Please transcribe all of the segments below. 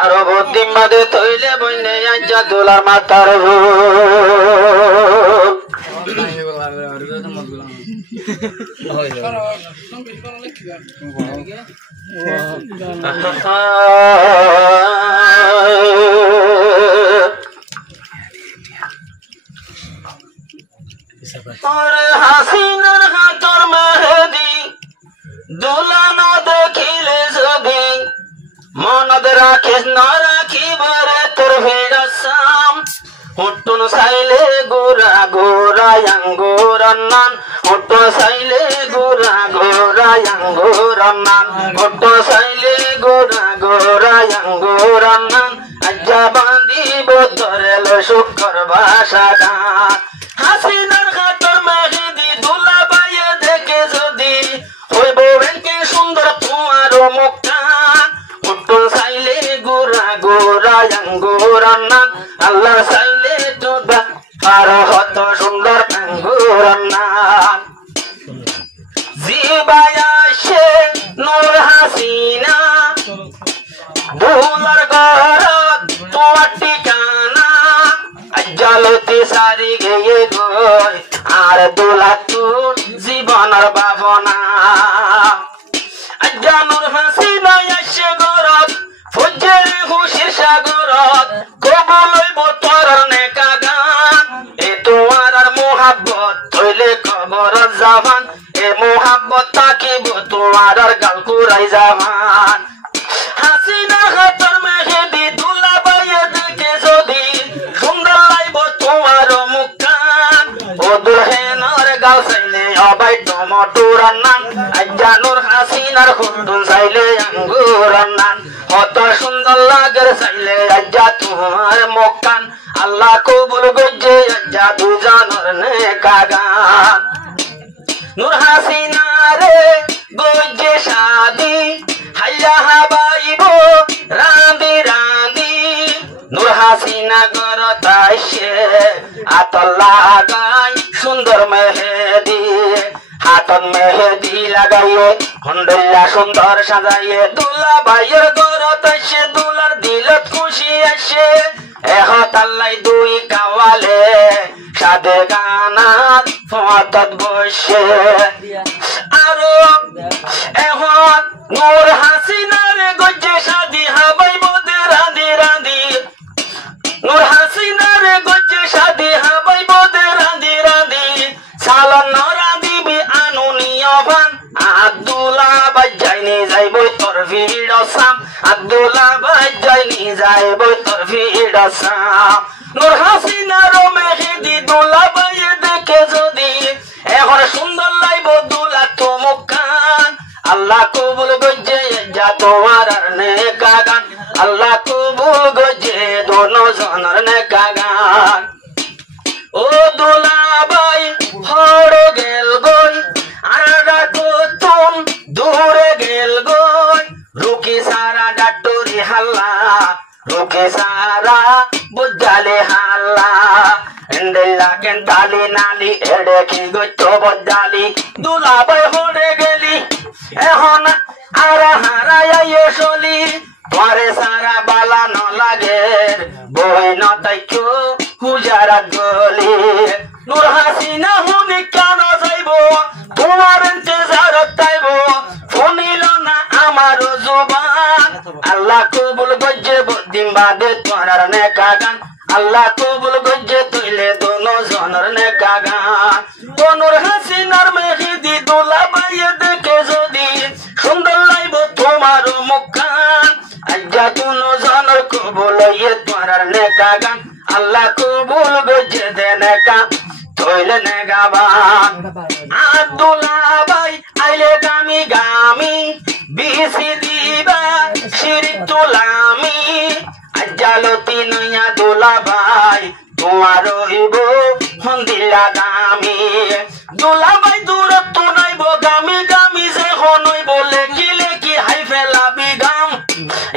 আরো বুদ্ধি বাদে তৈলে বইনে আজ্জা দোলার মাতার হাসিনার হাতর মেহেদি দোলা না দেখিলে যদি মনদ রাখিস না রাখিবারে তোর ভিড়াসাম হুট্টুন সাইলে গোরা গোরা আঙ্গুরান্নান হুট্টু সাইলে গোরা গোরা আঙ্গুরান্নান হুট্টু সাইলে গোরা গোরা আঙ্গুরান্নান আজ্জা বাঁধিব তোরেল শুকর ভাষা গান হাসিনার হাতর মেহেদি দুলা বাইয়ে দেখে যদি হইব ব্যাংকে সুন্দর তোমার মুখটান হুট্টুন সাইলে গোরা গোরা আঙ্গুরান্নান আল্লাহ সাইলে তোদা আর হত সুন্দর আঙ্গুরান্নান জিবায়া সে নূর হাসিনা দুলার ঘরত তোমার ঠিকানা আজ্জালতি সারি গিয়ে গই আর দুলা তোর জীবনের ভাবনা আজ্জা নূর হাসিনা আসে ঘরত ফজর খুশির সাগরত কবুল হইব তোর নেকা গান এ তোমার আর মোহাব্বত হইলে কবর জামান এ মোহাব্বত তাকিব তোমার আর গাল কুরাই জামান হাসিনা হাতর মেহেদি দুলা বাইয়ে দেখে যদি সুন্দর লাইব তোমার মুখখান ও দুলহেনার গাল চাইলে অবাই টমেটোর নান আজ্জা নূর হাসিনার হুট্টুন চাইলে আঙ্গুরান নান কত সুন্দর লাগের চাইলে আজ্জা তোমার মুখখান আল্লাহ কবুল গজ্জে আজ্জা দুজনের নেকা গান নূর হাসিনা রে গজ্জে শাদি হাইয়া হাবাইব রাঁধি রাঁধি নূর হাসিনা ঘরত আইসে আতর লাগাই সুন্দর মেহেদি হাতত মেহেদি লাগাইয়ে হন্ডল্লা সুন্দর সাজাইয়ে দুলা ভাইয়ের ঘরত আইসে দুলার দিলত খুশি আসে এহত আল্লাই দুই কাওয়ালে সাদে গানাত ফতত বসে আরো এখন নূর হাসিনার গজ্জে শাদি হাবাইব দে রাঁধি রাঁধি নূর হাসিনার গজ্জে শাদি হাবাইব দে রাঁধি রাঁধি সালন রাঁধিবি আনুনিয় ভান আব্দুল্লাহ বাজাইনি যাইব তোর ভিড়সাম আব্দুল্লাহ বাজাইনি যাইব তোর ভিড়সাম নূর হাসিনার মেহেদি দুলা বাইয়ে দেখে যদি এখন সুন্দর লাইব দুলা তো মুখখান আল্লাহ কবুল গজ্জে যা তোমার নেকা গান আল্লাহ কবুল গজ্জে দোনো জনের নেকা গান ও দুলা বাই হড় গেল গই আর তুম দূরে গেল গই রুকি সারা ডাটুরি হাল্লা রুকি সারা বুঝালে হাল্লা এন্ডেলা কেন্টালি নালি এড়ে কি গইতো বজালি দুলা বাই হড়ে গেলি এখন আর হারাইয়ে চলি তোরে সারা বালা ন লাগে বই ন তাইকো হুজারাত গলি নূর হাসিনা হুনি কেন যাইব তোমার ইন্তজারত তাইব শুনিল না আমার জুবান আল্লাহ কবুল গজ্জে বদিন বাদে তোরার নেকা গান আল্লাহ কবুল গজ্জে তৈলে দোনো জনের নেকা গান ও নূর হাসিনার মেহেদি দুলা বাইয়ে দেখে যদি সুন্দর লাইব তোমার মুখখান আজ্জা দুনো জনের কবুল হইয়ে তোরার নেকা গান আল্লাহ কবুল গজ্জে দে নেকা তৈলে নেগা বান আব্দুল্লাহ বাই আইলে গামি গামি বিসি দিবা শিরিক তুলামি আজ্জালতি নয়া দুলা ভাই তোমার হইব হন্দিলা গামি দুলা ভাই দূরত্ব নাইব গামি গামি যে হনই বলে কি লেকি হাই ফেলাবি গাম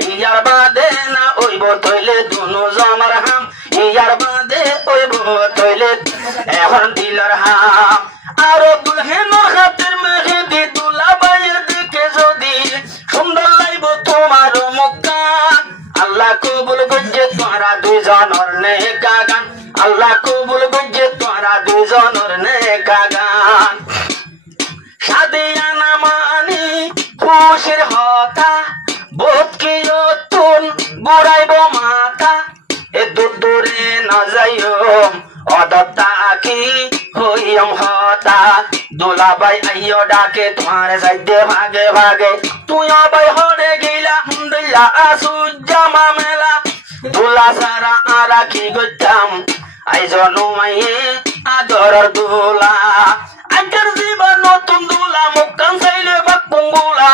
ইয়ার বাদে না ওইব তৈলে দুনো জমার হাম ইয়ার বাদে ওইব তৈলে এখন দিলার হাম আরো দুলহেনর হাতের মেহেদি দুলা ভাইয়ের দিকে যদি সুন্দর লাইব তোমার মক্কান আল্লাহ কবুল গজ্জে তোরা দুইজনের নেকা গান আল্লাহ কবুল গজ্জে তোরা দুইজনের নেকা গান সাদিয়ানা মানি খুশির হতা বোধ কি তুন বুড়াইব মাথা এ দূরে না যাইও অদত্তা কি হইম হতা দুলাবাই আইও ডাকে তোমার সাইডে ভাগে ভাগে তুইও বাই হরে গিলা হুন্ডা আসুজ্জামা মেলা দুলা সারা আরা কি গইতাম আইজ নুমাইয়ে আদরর দুলা আজকের জীবন নতুন দুলা মুক্কান চাইলে বাকুঙ্গুলা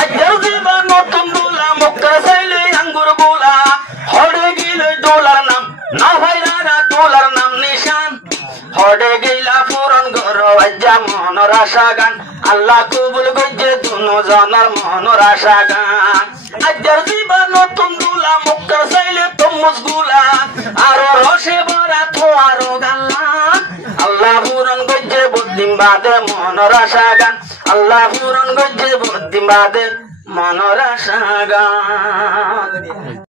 আজকের জীবন নতুন দুলা মুক্কান চাইলে আঙ্গুর গুলা হরে গিলে দুলার নাম না ভাইরা দুলার নাম নিশান হরে গিলা পুরন ঘর আজ্জা মনের আশা গান আল্লাহ কবুল গজ্জে দুনো জনের মনের আশা গান আজকের জীবন নতুন দুলা মুক্কান চাইলে তমুজ গুলা আরো রসে ভরা তোমারও গাল্লা আল্লাহ পুরন গজ্জে বুদ্ধিম বাদে মনের আশা গান আল্লাহ পুরন গজ্জে বুদ্ধিম বাদে মনের আশা গান